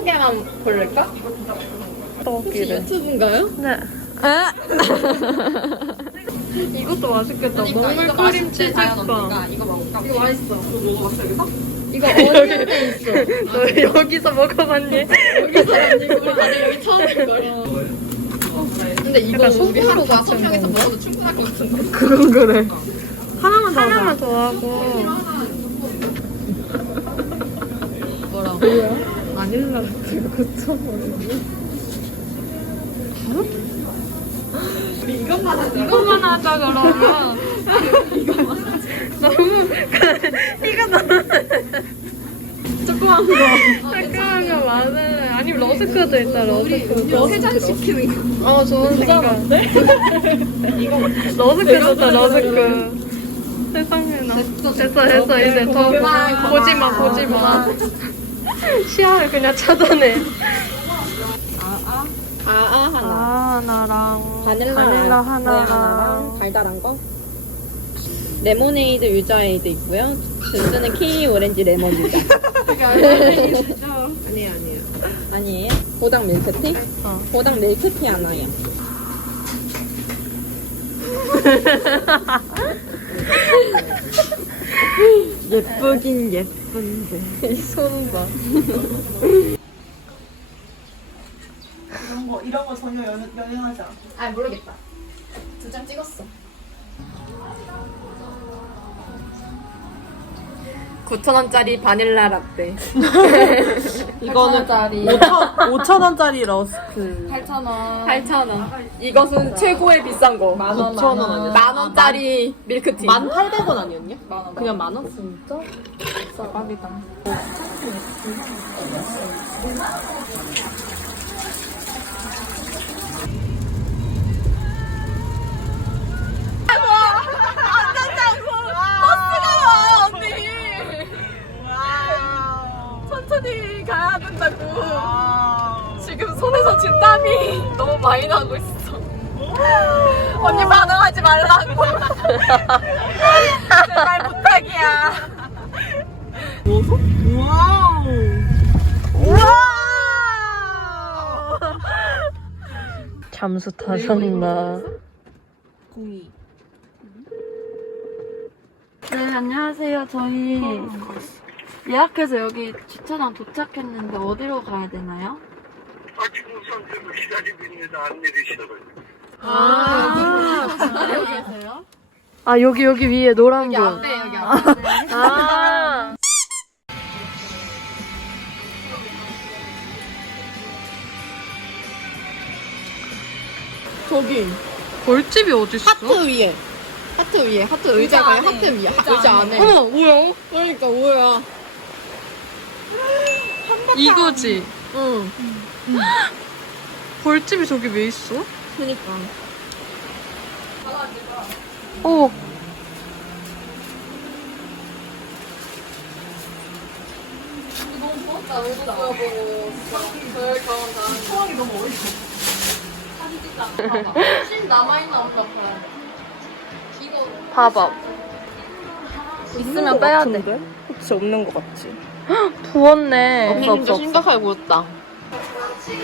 한한 개만 고를까? 떡볶이를. 유튜브인가요? 네. 이것도 맛있겠다. 먹물 크림치즈 과연 빵. 언니가 이거 먹을까? 이거 맛있어. 이거 먹어봤어 여기서? 이거 어디에 있어? 너 여기서 먹어봤니? 여기서 아니고 여기 처음인 걸. 근데 이거 우리 한 소스로 다섯 건가? 먹어도 충분할 것 같은데. 그건 그래. 하나만 더 하나만 더 하고. 뭐라고? 바닐라 그쳐버리네. 이것만 하자. 이거만 하자 그러면. 너무 이거 너무 조그만 거. 잠깐만 거 많아. 아니면 러스크도 있다 러스크. 세잔 시키는 거. 어 좋은 생각. 러스크 좋다 러스크. 세상에 나. 됐어 됐어 이제 더 보지 마. 보지 마. 시야를 그냥 차단해. 아아 하나. 아 하나랑 바닐라, 바닐라 네, 하나랑 달달한 거. 레모네이드 유자에이드 있고요. 주스는 키위 오렌지 레몬 유자. 아니에요, 아니에요. 아니에요? 보당 밀크티? 어. 보당 밀크티 하나요. 예쁘긴 예쁜데 이손 봐. 이런 거 이런 거 전혀 연, 연연하지 않고 아 모르겠다. 두 장 찍었어. 9,000원짜리 바닐라 라떼. 이거는 5천 5천 원짜리 러스크 8,000원. 8,000원. 이것은 최고의 비싼 거. 만 9천 원 아니야? 만 원짜리 밀크티. 만 800원 아니었냐? 만 원. 그냥 만 원? 진짜? 싸가비다 가야 된다고. 지금 손에서 지금 땀이 너무 많이 나고 있어. 언니 반응하지 말라고. 제발 부탁이야. 와우 잠수 타셨나? 공이 네, 안녕하세요. 저희 예약해서 여기 주차장 도착했는데 어디로 가야 되나요? 아, 지금 우선 그 기다리고 있는데 안 내리시더라고요. 아, 여기 계세요? 아 여기 여기 위에 노란 분. 앞에 여기 앞에. 아. 저기 벌집이 어디 있어? 하트 위에. 하트 위에. 하트 의자가 하트 위에. 의자 안에. 어머 뭐야? 그러니까 뭐야. 이거지. 응. 벌집이 저기 왜 있어? 그니까. 어. 너무 부럽다. 얼굴 보여보고. 별 경험 다. 소원이 너무 어려워. 사진 찍자. 봐봐. 신 남아있나 없나 봐야 돼. 이거. 봐봐. 있으면 빼야 돼. 혹시 없는 거 같지? 부었네. 진짜 심각하게 보였다.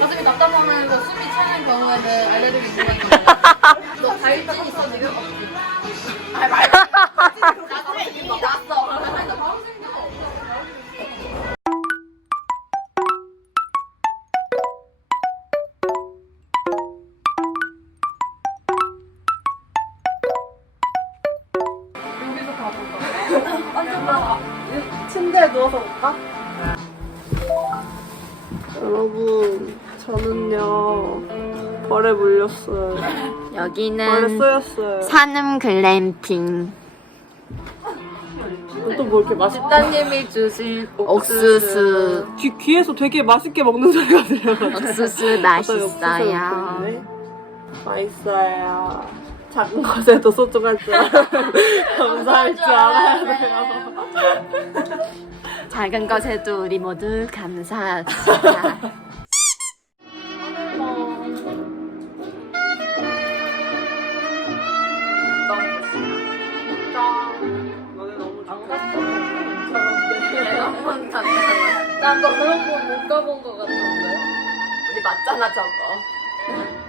가슴이 답답하면 거 숨이 차는 경우에는 알레르기 증상이거든. 너 발진 있어 지금? 아 말. 나중에 이미 났어. 침대에 누워서 볼까? 여러분 저는요 벌에 물렸어요. 벌에 여기는 쏘였어요. 산음 글램핑. 또 뭐 이렇게 맛있다 따님이 주신 옥수수. 귀, 귀에서 되게 맛있게 먹는 소리가 들려가지고 옥수수 맛있어요. 있네. 맛있어요 작은 것에도 소중할 줄 감사할 줄 알아야 돼요. 작은 것에도 우리 모두 감사합니다. 나 너무 네, 못 가본 것 같은데. 우리 맞잖아 저거.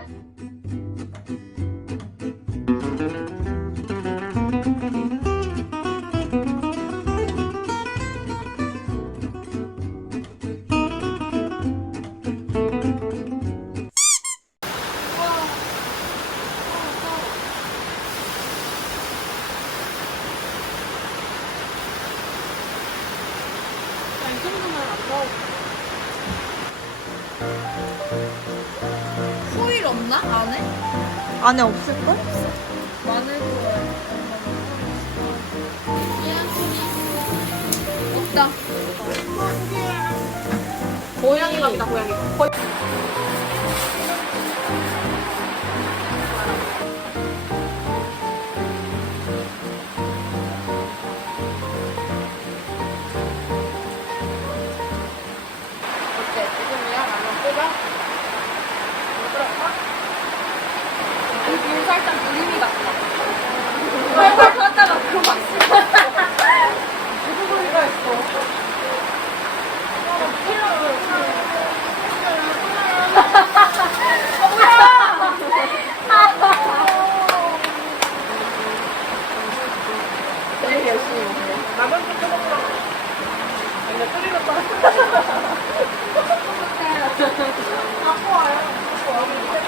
호일 없나? 안에? 안에 없을걸? 없다. 고양이 갑니다, 고양이.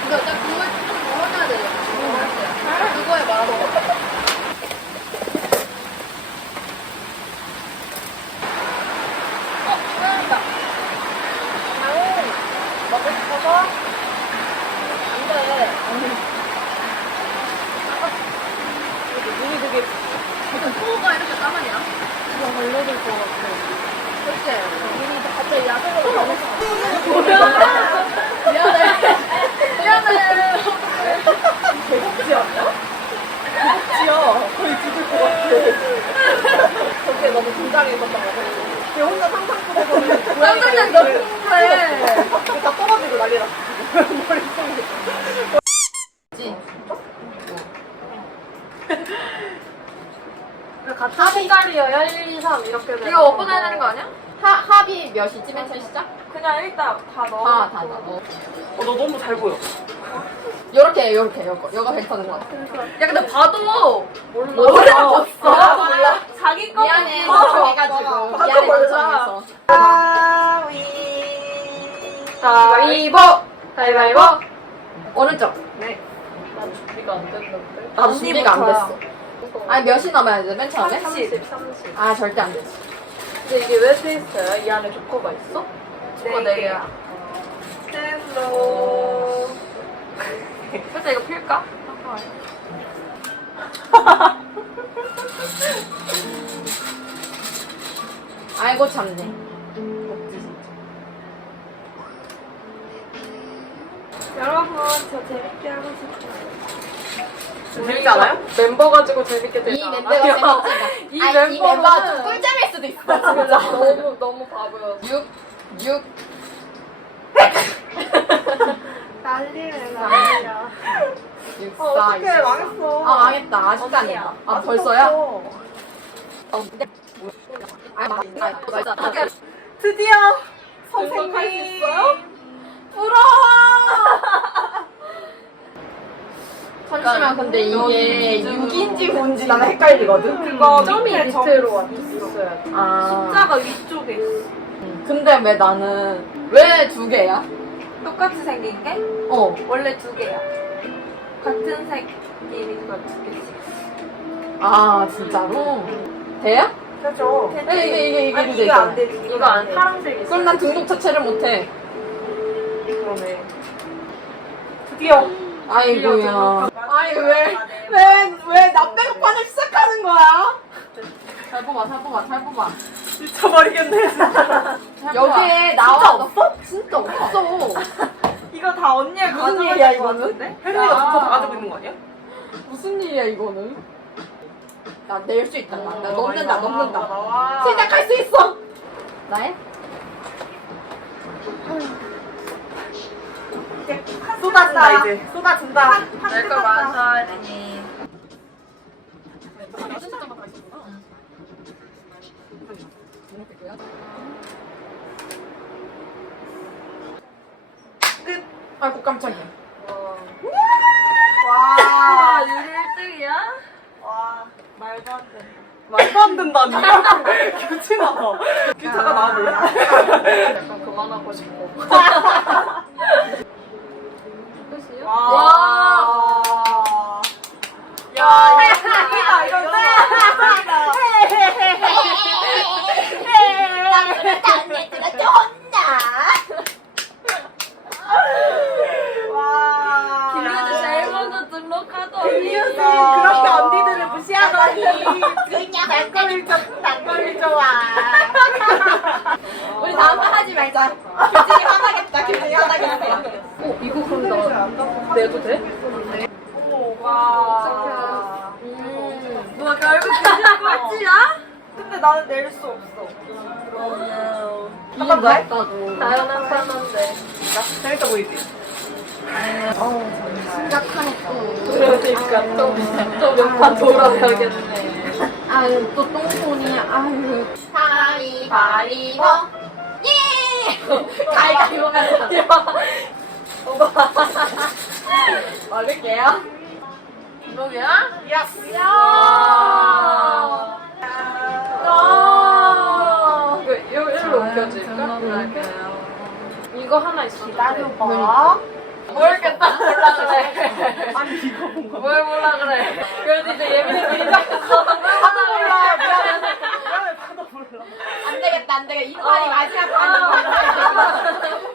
이거 일단 국물 좀 넣어놔야 돼요. 그거에 말아 먹어. 어, 고양이다. 먹고 싶어서? 안 돼. 눈이 되게 코가 이렇게 까만이야? 그냥 걸려들 것 같아. 그치? 눈이 갑자기 야생으로 가면서. 미안해. 미안해. 개복지 아니야? 개복지야. 거의 죽을 것 같아. 저게 너무 긴장이 있었던 거 같아. 걔 혼자 상상 속에서는 깜짝이야, 너 궁금해. 다 떨어지고 난리 났어. 머릿속에. 같은 색깔이어야 1, 2, 3 이렇게 돼. 이거 오픈해야 되는 거 아니야? 하, 합이 몇이지? 맨 처음 시작? 그냥 일단 다 넣어. 다, 다, 다. 어. 어, 너 너무 잘 보여. 요렇게, 요렇게, 요거. 요거 괜찮은 거 같아. 야, 근데 봐도 몰라. 몰라. 나도 몰라. 자기 거 미안해. 봐봐. 미안해, 봐도 걱정해서. 가위바위보. 가위바위보. 오른쪽. 난 준비가 안 됐는데. 나도 준비가 안 됐어. 아니, 몇이 남아야 돼, 맨 처음에? 30, 30. 아, 절대 안 되지. 근데 이게 왜 트위스트야? 이 안에 조커가 있어? 조커 네 개야. 헬로. 살짝 이거 필까? 아이고, 참네. 여러분, 저 재밌게 하고 싶어요. 재밌지 않아요? 멤버 가지고 재밌게 되지 이? 멤버가 재밌지. 이 아니, 이 멤버는- 멤버가 좀 꿀잼일 수도 있어, 진짜. 너무, 너무 바보였어. 6, 6. 난리네, 난리야. 6, 4, 어, 어떡해, 망했어. 아, 망했다. 아직도 안 됐다. 아, 벌써야? 어, 근데. 아, 망했다. 아, 맞아. 드디어 선생님. 부러워! 잠시만, 근데 이게 6인지 9인지 나는 헷갈리거든? 그거 점이 밑에 밑으로 왔었어야 돼. 아. 숫자가 위쪽에 있어. 근데 왜 나는, 왜 두 개야? 똑같이 생긴 게 어. 원래 두 개야. 같은 색이니까 두 개씩. 아, 진짜로? 돼요? 그죠? 이게, 이게, 이게, 이게 아니, 되죠? 이거 안 되지. 이거 안 파란색이 그럼 난 등록 자체를 못해. 그러네. 드디어. 아이고야. 아니, 왜, 왜, 왜나 백판을 시작하는 거야? 잘 뽑아, 잘 뽑아, 잘 뽑아. 미쳐버리겠네. 여기에 나와. 없어? 진짜 없어. 이거 다 언니가 무슨 가져가야 일이야, 될것 이거는? 같은데? 혜린이가 저거 다 가지고 있는 거 아니야? 무슨 일이야, 이거는? 나 낼 수 있다. 나, 나 넘는다, 나와, 넘는다. 나와. 시작할 수 있어! 나 쏟아진다 이제. 쏟아진다. 내거 마셔야 되니. 끝. 아이고 깜짝이야. 말도 안 돼. 말도 안 된다니 규진아 규자가 나를 그만하고 싶어. 끝이요? 와. 야, 이거 대박이다, 이거 대박이다. 와. 김유주 제일 먼저 등록하더니. 김유진 그렇게 언니들을 무시하더니 그냥 단거리 좀 단거리 좋아. 우리 다음 판 하지 말자. 규진이 화나겠다. 규진이 화나겠다. 어, 이거 그럼 나 내도 돼? 와. 누가 결국 김유주 꼴찌야? 근데 나는 낼 수 없어. 이거 맞다고. 당연한 판인데. 재밌어 보이지? 심각하네 또. 그러니까 또또몇판 돌아가야겠네. 아유 또 똥손이 아유. 가위바위보. 예. 가위바위보 가 자. 막을게요. 이거야? 예스. 야. 이거 이거 일로 옮겨줄까? 이거 하나 있어. 기다려봐. 모르겠다. 몰라 그래. 아니 이거 뭔가. 뭘 몰라 그래. 그래도 이제 예민이 긴장했어. 하나 몰라. 미안해. 미안해, 나도 몰라. 안 되겠다 안 되겠다. 이 판이 마지막 판이야.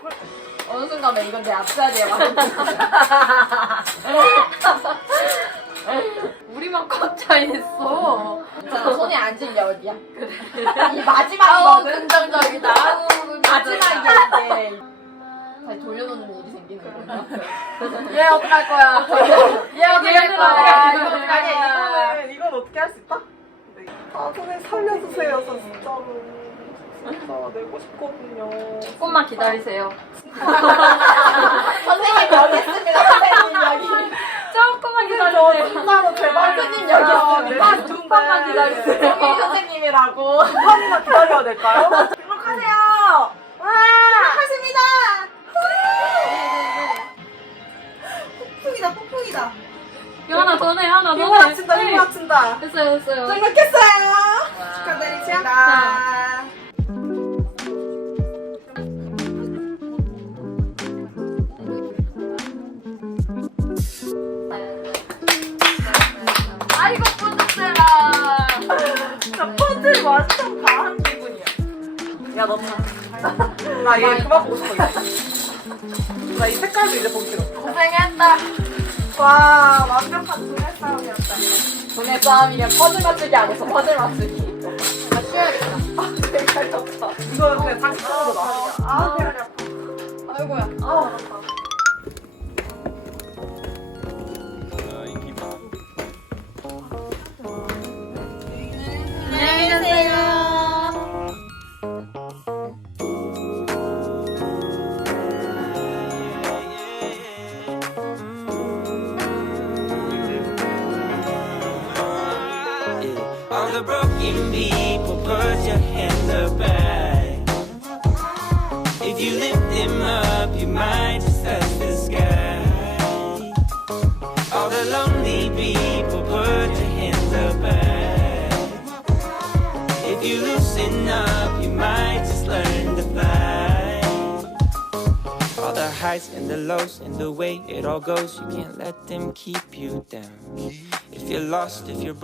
어느 순간에 이건 내 앞자리에 맞 우리만 꽉 차 있어. 괜찮아 손에 안 질려 어디야? 이 아우 마지막이거든. 긍정적이다. 아우 마지막이야 이제. 다시 돌려놓는 일이 생기는 거야. 얘 어떡할 거야? 얘 어떡할 거야? 이거 어떡할 거야? 이거는 이건 어떻게 할 수 있다? 아 선생님 살려주세요 저 진짜로 진짜 내고 싶거든요 조금만 기다리세요. 선생님 여기 있습니다. 선생님 여기. 조금만 저 기다리세요. 진짜로 제발 선생님 여기 있습니다. 네, 두 판만 기다리세요. 정민 선생님이라고. 두 판이나 기다려야 될까요? 등록하세요 와 하십니다. 폭풍이다 폭풍이다 이거 하나 더 내, 하나 더 이거 내. 맞춘다 이거 맞춘다 됐어요, 됐어요. 등록했어요 축하드립니다 아 완전 다한 기분이야 야너 나얘 그만 보고 싶어 나이 색깔도 이제 보기 싫어 고생했다. 와 완벽한 두뇌 싸움이었다 돈의 싸움이면 퍼즐 맞추기 안 해서 퍼즐 맞추기. 맞춰야겠다. 색깔 좋다 이거 그냥 장식으로 나 아, 배가 아파 아이고야. 아, 안녕 highs and the lows and the way it all goes, you can't let them keep you down. If you're lost, if you're